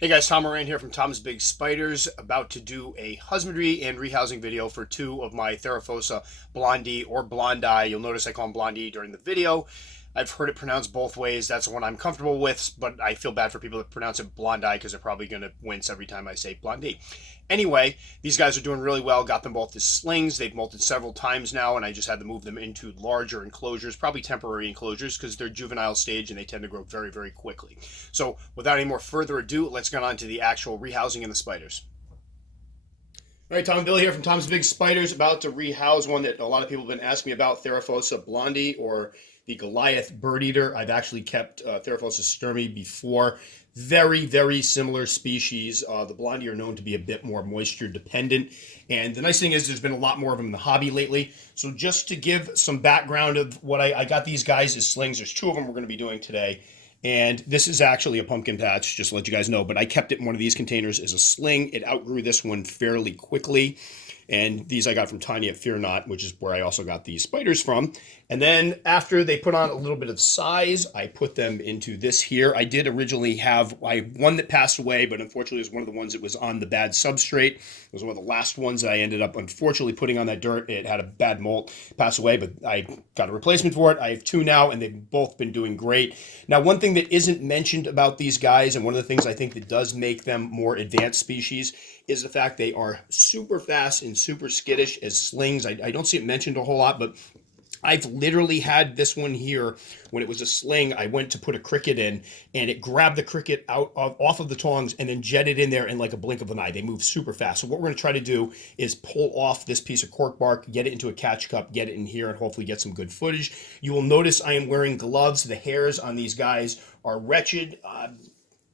Hey guys, Tom Moran here from Tom's Big Spiders, about to do a husbandry and rehousing video for two of my Theraphosa Blondi or Blondi. You'll notice I call them Blondi during the video. I've heard it pronounced both ways. That's the one I'm comfortable with, but I feel bad for people that pronounce it Blondi because they're probably going to wince every time I say Blondi. Anyway, these guys are doing really well. Got them both as slings. They've molted several times now, and I just had to move them into larger enclosures, probably temporary enclosures because they're juvenile stage and they tend to grow very, very quickly. So without any more further ado, let's get on to the actual rehousing and the spiders. All right, Tom and Bill here from Tom's Big Spiders, about to rehouse one that a lot of people have been asking me about, Theraphosa Blondi or the Goliath Birdeater. I've actually kept Theraphosa sturmi before. Very, very similar species. The Blondi are known to be a bit more moisture dependent. And the nice thing is there's been a lot more of them in the hobby lately. So just to give some background of what I got these guys as slings, there's two of them we're going to be doing today. And this is actually a pumpkin patch, just to let you guys know, but I kept it in one of these containers as a sling. It outgrew this one fairly quickly. And these I got from Tanya at Fear Not, which is where I also got these spiders from. And then after they put on a little bit of size, I put them into this here. I did originally have one that passed away, but unfortunately it was one of the ones that was on the bad substrate. It was one of the last ones that I ended up unfortunately putting on that dirt. It had a bad molt, passed away, but I got a replacement for it. I have two now, and they've both been doing great. Now, one thing that isn't mentioned about these guys, and one of the things I think that does make them more advanced species, is the fact they are super fast and super skittish as slings. I don't see it mentioned a whole lot, but I've literally had this one here when it was a sling. I went to put a cricket in, and it grabbed the cricket off of the tongs and then jetted in there in like a blink of an eye. They move super fast. So what we're going to try to do is pull off this piece of cork bark, get it into a catch cup, get it in here, and hopefully get some good footage. You will notice I am wearing gloves. The hairs on these guys are wretched.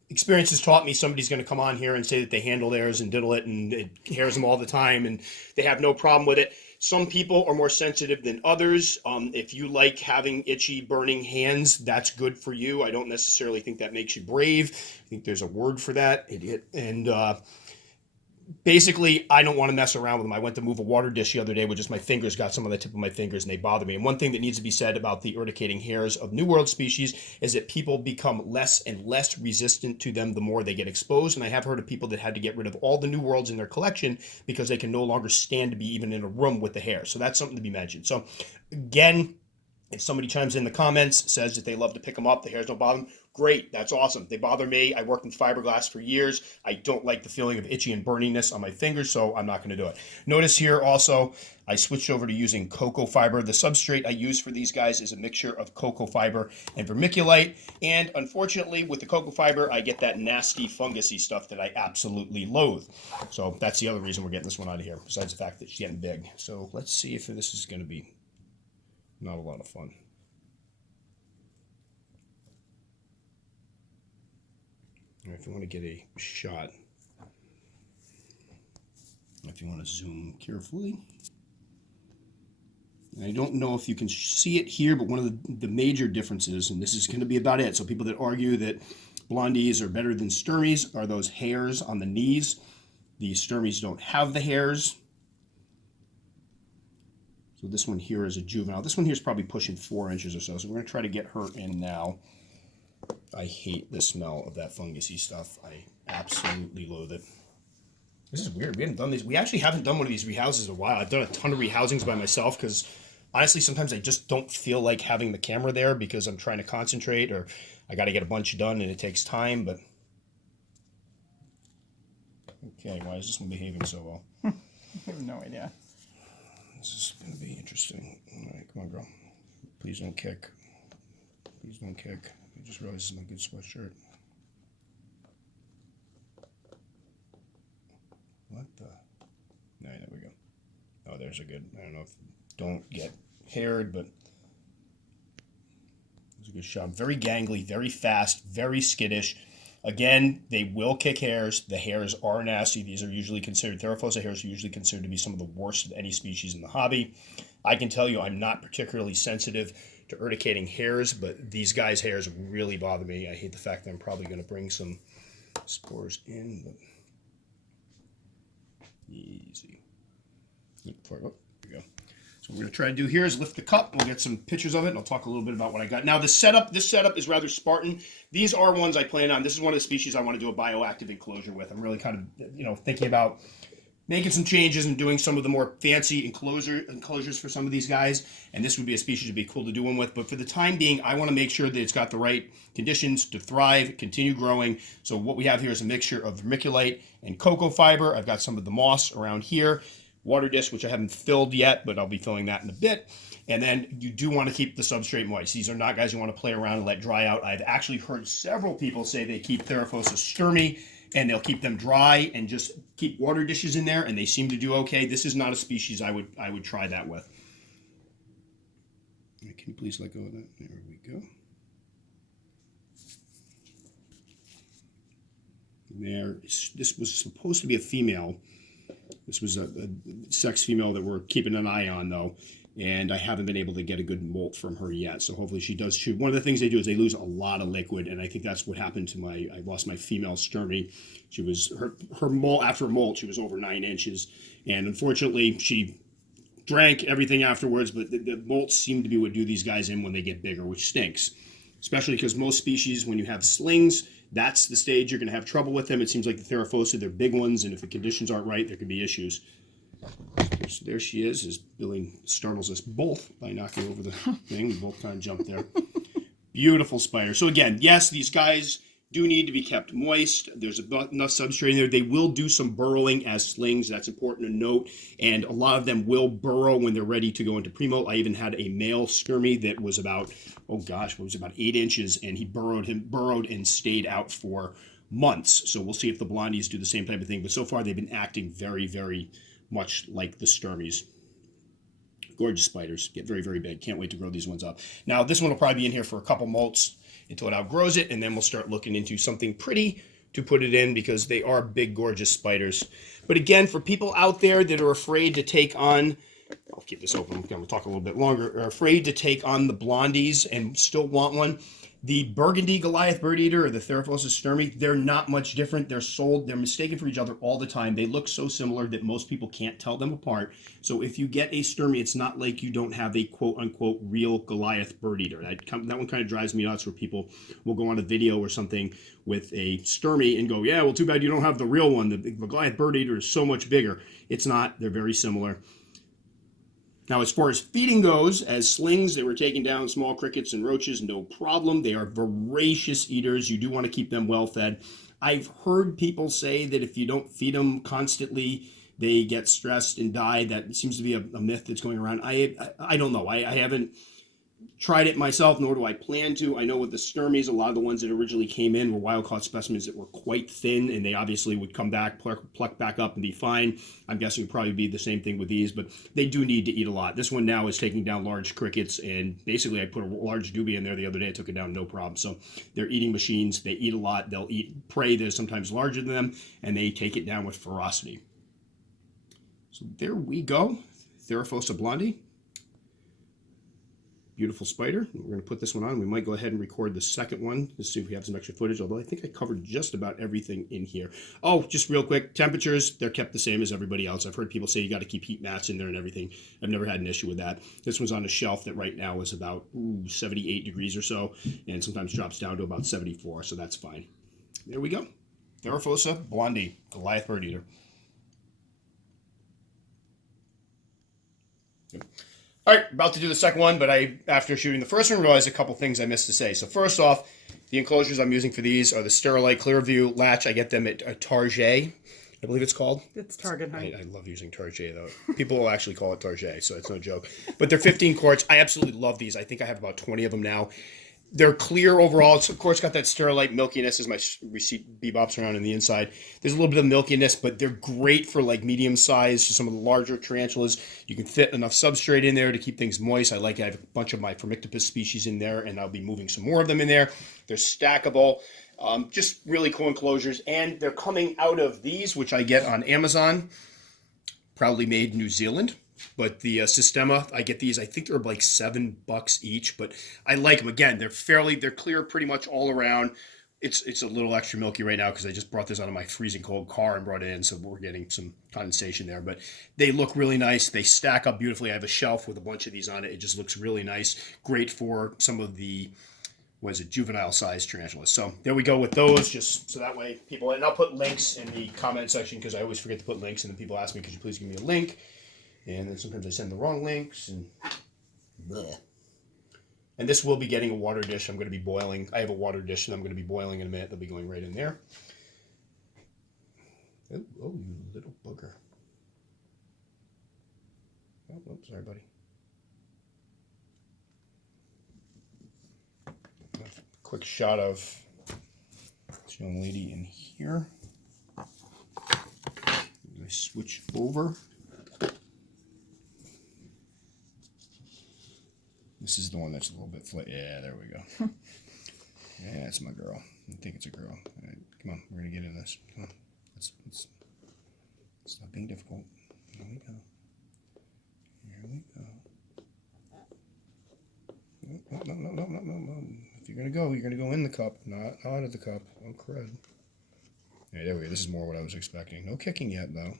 Experience has taught me somebody's going to come on here and say that they handle theirs and diddle it and it hairs them all the time and they have no problem with it. Some people are more sensitive than others. If you like having itchy, burning hands, that's good for you. I don't necessarily think that makes you brave. I think there's a word for that, idiot. And basically, I don't want to mess around with them. I went to move a water dish the other day with just my fingers, got some on the tip of my fingers, and they bother me. And one thing that needs to be said about the urticating hairs of New World species is that people become less and less resistant to them the more they get exposed. And I have heard of people that had to get rid of all the New Worlds in their collection because they can no longer stand to be even in a room with the hair. So that's something to be mentioned. So again, if somebody chimes in the comments, says that they love to pick them up, the hairs don't bother them, great, that's awesome. They bother me. I worked in fiberglass for years. I don't like the feeling of itchy and burniness on my fingers, so I'm not going to do it. Notice here also, I switched over to using cocoa fiber. The substrate I use for these guys is a mixture of cocoa fiber and vermiculite, and unfortunately, with the cocoa fiber, I get that nasty fungusy stuff that I absolutely loathe. So that's the other reason we're getting this one out of here, besides the fact that she's getting big. So let's see if this is going to be not a lot of fun. If you want to get a shot, if you want to zoom carefully, and I don't know if you can see it here, but one of the major differences, and this is going to be about it, so people that argue that blondies are better than sturmies are those hairs on the knees. The sturmies don't have the hairs. So this one here is a juvenile. This one here is probably pushing 4 inches or so. So we're going to try to get her in now. I hate the smell of that fungusy stuff. I absolutely loathe it. This is weird. We haven't done these. We actually haven't done one of these rehouses in a while. I've done a ton of rehousings by myself because honestly, sometimes I just don't feel like having the camera there because I'm trying to concentrate or I got to get a bunch done and it takes time. But okay, why is this one behaving so well? I have no idea. This is going to be interesting. All right, come on, girl. Please don't kick. Please don't kick. I just realized this is my good sweatshirt. What the? No, there we go. Oh, there's a good. I don't know if. Don't get haired, but it's a good shot. Very gangly, very fast, very skittish. Again, they will kick hairs. The hairs are nasty. These are usually considered, Theraphosa hairs are usually considered to be some of the worst of any species in the hobby. I can tell you I'm not particularly sensitive to urticating hairs, but these guys' hairs really bother me. I hate the fact that I'm probably going to bring some spores in, but easy. Oh, there we go. So what we're going to try to do here is lift the cup. We'll get some pictures of it, and I'll talk a little bit about what I got. Now, this setup is rather Spartan. These are ones I plan on. This is one of the species I want to do a bioactive enclosure with. I'm really kind of, thinking about making some changes and doing some of the more fancy enclosures for some of these guys. And this would be a species that'd be cool to do one with. But for the time being, I want to make sure that it's got the right conditions to thrive, continue growing. So what we have here is a mixture of vermiculite and cocoa fiber. I've got some of the moss around here. Water dish, which I haven't filled yet, but I'll be filling that in a bit. And then you do want to keep the substrate moist. These are not guys you want to play around and let dry out. I've actually heard several people say they keep Theraphosa sturmi and they'll keep them dry and just keep water dishes in there, and they seem to do okay. This is not a species I would try that with. Can you please let go of that? There we go. This was supposed to be a female. This was a sex female that we're keeping an eye on, though, and I haven't been able to get a good molt from her yet. So hopefully she does shoot. One of the things they do is they lose a lot of liquid, and I think that's what happened to I lost my female sturmy. She was her molt after molt. She was over 9 inches, and unfortunately she drank everything afterwards. But the molts seem to be what do these guys in when they get bigger, which stinks, especially because most species, when you have slings, that's the stage you're going to have trouble with them. It seems like the Theraphosa, they're big ones, and if the conditions aren't right, there could be issues. So there she is, as Billy startles us both by knocking over the thing. We both kind of jumped there. Beautiful spider. So again, yes, these guys do need to be kept moist. There's enough substrate in there. They will do some burrowing as slings. That's important to note. And a lot of them will burrow when they're ready to go into pre-molt. I even had a male skirmy that was about, about 8 inches, and he burrowed and stayed out for months. So we'll see if the blondies do the same type of thing. But so far, they've been acting very, very much like the skirmies. Gorgeous spiders. Get very, very big. Can't wait to grow these ones up. Now, this one will probably be in here for a couple molts until it outgrows it, and then we'll start looking into something pretty to put it in, because they are big, gorgeous spiders. But again, for people out there that are afraid to take on, I'll keep this open, I'm going to talk a little bit longer, are afraid to take on the blondies and still want one, the burgundy Goliath Birdeater or the Theraphosa sturmi, they're not much different. They're mistaken for each other all the time. They look so similar that most people can't tell them apart. So if you get a sturmi, it's not like you don't have a quote-unquote real Goliath Birdeater. That one kind of drives me nuts, where people will go on a video or something with a sturmi and go, yeah, well, too bad you don't have the real one. The Goliath Birdeater is so much bigger. It's not. They're very similar. Now, as far as feeding goes, as slings, they were taking down small crickets and roaches, no problem. They are voracious eaters. You do want to keep them well fed. I've heard people say that if you don't feed them constantly, they get stressed and die. That seems to be a myth that's going around. I don't know. I haven't tried it myself, nor do I plan to. I know with the sturmies, a lot of the ones that originally came in were wild-caught specimens that were quite thin, and they obviously would come back, pluck back up and be fine. I'm guessing it would probably be the same thing with these, but they do need to eat a lot. This one now is taking down large crickets, and basically I put a large dubia in there the other day. I took it down, no problem. So they're eating machines. They eat a lot. They'll eat prey that is sometimes larger than them, and they take it down with ferocity. So there we go. Theraphosa Blondi. Beautiful spider. We're going to put this one on. We might go ahead and record the second one to see if we have some extra footage, although I think I covered just about everything in here. Oh, just real quick, temperatures, they're kept the same as everybody else. I've heard people say you got to keep heat mats in there and everything. I've never had an issue with that. This one's on a shelf that right now is about 78 degrees or so, and sometimes drops down to about 74, so that's fine. There we go. Theraphosa Blondi, Goliath Birdeater. Good. All right, about to do the second one, but after shooting the first one, realized a couple things I missed to say. So first off, the enclosures I'm using for these are the Sterilite Clearview latch. I get them at Target, I believe it's called. It's Target height. I love using Target, though. People will actually call it Target, so it's no joke. But they're 15 quarts. I absolutely love these. I think I have about 20 of them now. They're clear overall. It's, of course, got that Sterilite milkiness as my receipt bebops around on the inside. There's a little bit of milkiness, but they're great for like medium size, some of the larger tarantulas. You can fit enough substrate in there to keep things moist. I have a bunch of my Phormictopus species in there, and I'll be moving some more of them in there. They're stackable. Just really cool enclosures. And they're coming out of these, which I get on Amazon, proudly made New Zealand. But the Systema, I get these, I think they're like $7 each, but I like them. Again, they're clear pretty much all around. It's a little extra milky right now because I just brought this out of my freezing cold car and brought it in, so we're getting some condensation there. But they look really nice. They stack up beautifully. I have a shelf with a bunch of these on it. It just looks really nice. Great for some of the juvenile size tarantulas. So there we go with those, just so that way people, and I'll put links in the comment section because I always forget to put links, and then people ask me, could you please give me a link? And then sometimes I send the wrong links, and bleh. And this will be getting a water dish. I'm going to be boiling. I have a water dish that I'm going to be boiling in a minute. They'll be going right in there. Oh, you little booger. Oh, sorry, buddy. Quick shot of this young lady in here. I switch over. This is the one that's a little bit flat. Yeah, there we go. Yeah, that's my girl. I think it's a girl. All right, come on, we're gonna get in this. Come on, let's stop being difficult. Here we go. Here we go. No. If you're gonna go in the cup, not out of the cup. Oh crud. Yeah, there we go. This is more what I was expecting. No kicking yet, though.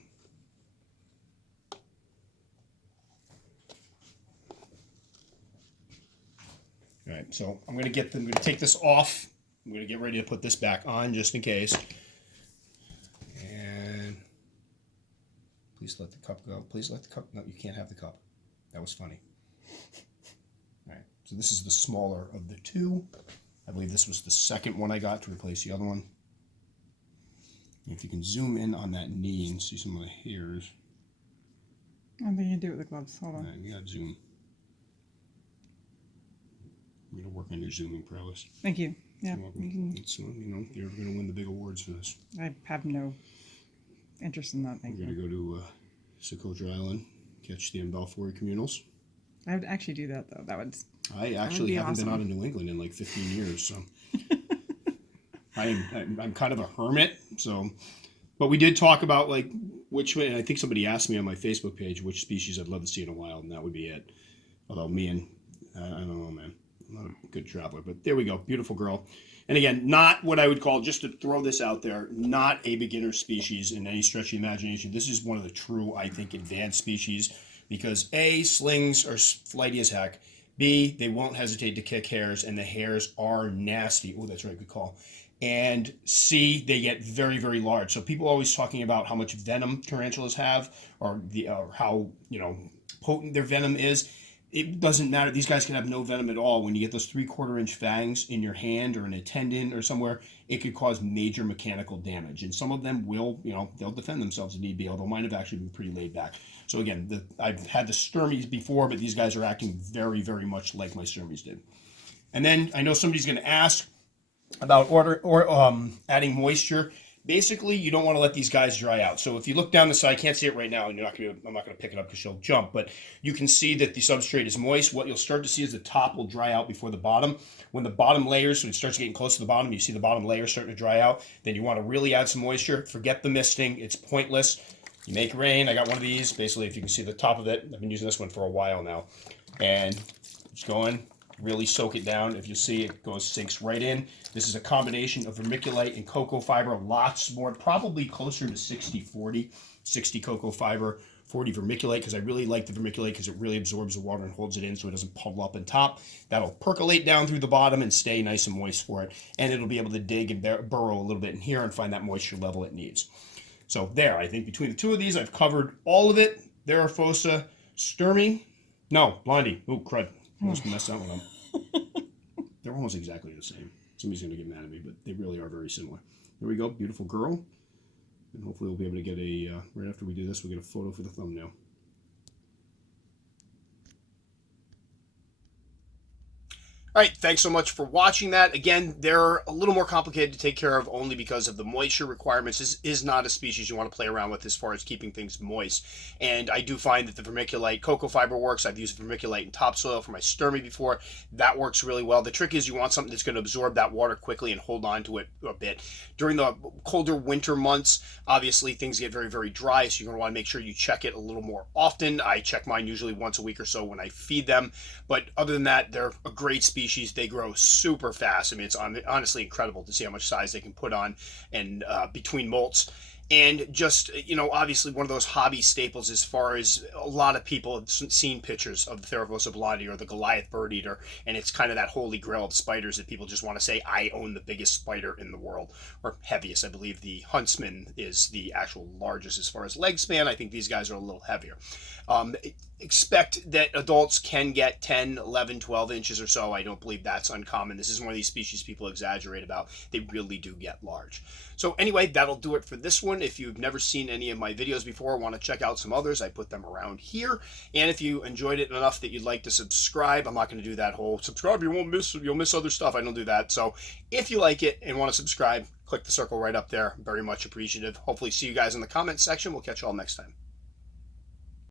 All right, so I'm gonna take this off. I'm gonna get ready to put this back on just in case. And please let the cup go. Please let the cup. No, you can't have the cup. That was funny. All right, so this is the smaller of the two. I believe this was the second one I got to replace the other one. And if you can zoom in on that knee and see some of the hairs. I think you do it with the gloves. Hold on. All right, you gotta zoom. You're gonna work on your zooming prowess. Thank you. Yeah. It's, you're gonna win the big awards for this. I have no interest in that. We're gonna go to Socotra Island, catch the Balfour communals. I would actually do that though. I actually haven't been out of New England in like 15 years, so I'm kind of a hermit. So, but we did talk about like which way. And I think somebody asked me on my Facebook page which species I'd love to see in a wild, and that would be it. Although me and I don't know, man. I'm not a good traveler, but there we go. Beautiful girl. And again, not what I would call, just to throw this out there, not a beginner species in any stretch of the imagination. This is one of the true, I think, advanced species because A, slings are flighty as heck. B, they won't hesitate to kick hairs, and the hairs are nasty. Oh, that's right, good call. And C, they get very, very large. So people are always talking about how much venom tarantulas have, or how potent their venom is. It doesn't matter. These guys can have no venom at all. When you get those 3/4 inch fangs in your hand or in a tendon or somewhere, it could cause major mechanical damage. And some of them will, they'll defend themselves if need be, although mine have actually been pretty laid back. So again, I've had the Sturmies before, but these guys are acting very, very much like my Sturmies did. And then I know somebody's going to ask about adding moisture. Basically, you don't want to let these guys dry out. So if you look down the side, I can't see it right now, and I'm not going to pick it up because she'll jump, but you can see that the substrate is moist. What you'll start to see is the top will dry out before the bottom. When the bottom layers, so it starts getting close to the bottom, you see the bottom layer starting to dry out, then you want to really add some moisture. Forget the misting. It's pointless. You make rain. I got one of these. Basically, if you can see the top of it, I've been using this one for a while now. And it's going. Really soak it down. If you see, it sinks right in. This is a combination of vermiculite and cocoa fiber, lots more, probably closer to 60-40, 60 cocoa fiber, 40 vermiculite, because I really like the vermiculite because it really absorbs the water and holds it in so it doesn't puddle up on top. That'll percolate down through the bottom and stay nice and moist for it, and it'll be able to dig and burrow a little bit in here and find that moisture level it needs. So there, I think between the two of these, I've covered all of it. Theraphosa, Sturmy, no, Blondi. Oh, crud. I almost messed that one up. They're almost exactly the same. Somebody's going to get mad at me, but they really are very similar. There we go. Beautiful girl. And hopefully we'll be able to get right after we do this, we'll get a photo for the thumbnail. All right, thanks so much for watching that. Again, they're a little more complicated to take care of only because of the moisture requirements. This is not a species you want to play around with as far as keeping things moist. And I do find that the vermiculite cocoa fiber works. I've used vermiculite in topsoil for my Sturmy before. That works really well. The trick is you want something that's going to absorb that water quickly and hold on to it a bit. During the colder winter months, obviously things get very, very dry, so you're going to want to make sure you check it a little more often. I check mine usually once a week or so when I feed them. But other than that, they're a great species. species. They grow super fast. I mean, it's honestly incredible to see how much size they can put on and between molts. And just, obviously one of those hobby staples as far as a lot of people have seen pictures of the Theraphosa Blondi or the Goliath Birdeater, and it's kind of that holy grail of spiders that people just want to say, I own the biggest spider in the world, or heaviest. I believe the Huntsman is the actual largest as far as leg span. I think these guys are a little heavier. Expect that adults can get 10, 11, 12 inches or so. I don't believe that's uncommon. This is one of these species people exaggerate about. They really do get large. So anyway, that'll do it for this one. If you've never seen any of my videos before, want to check out some others, I put them around here. And if you enjoyed it enough that you'd like to subscribe, I'm not going to do that whole subscribe, you'll miss other stuff. I don't do that. So if you like it and want to subscribe, click the circle right up there. Very much appreciative. Hopefully see you guys in the comments section. We'll catch you all next time.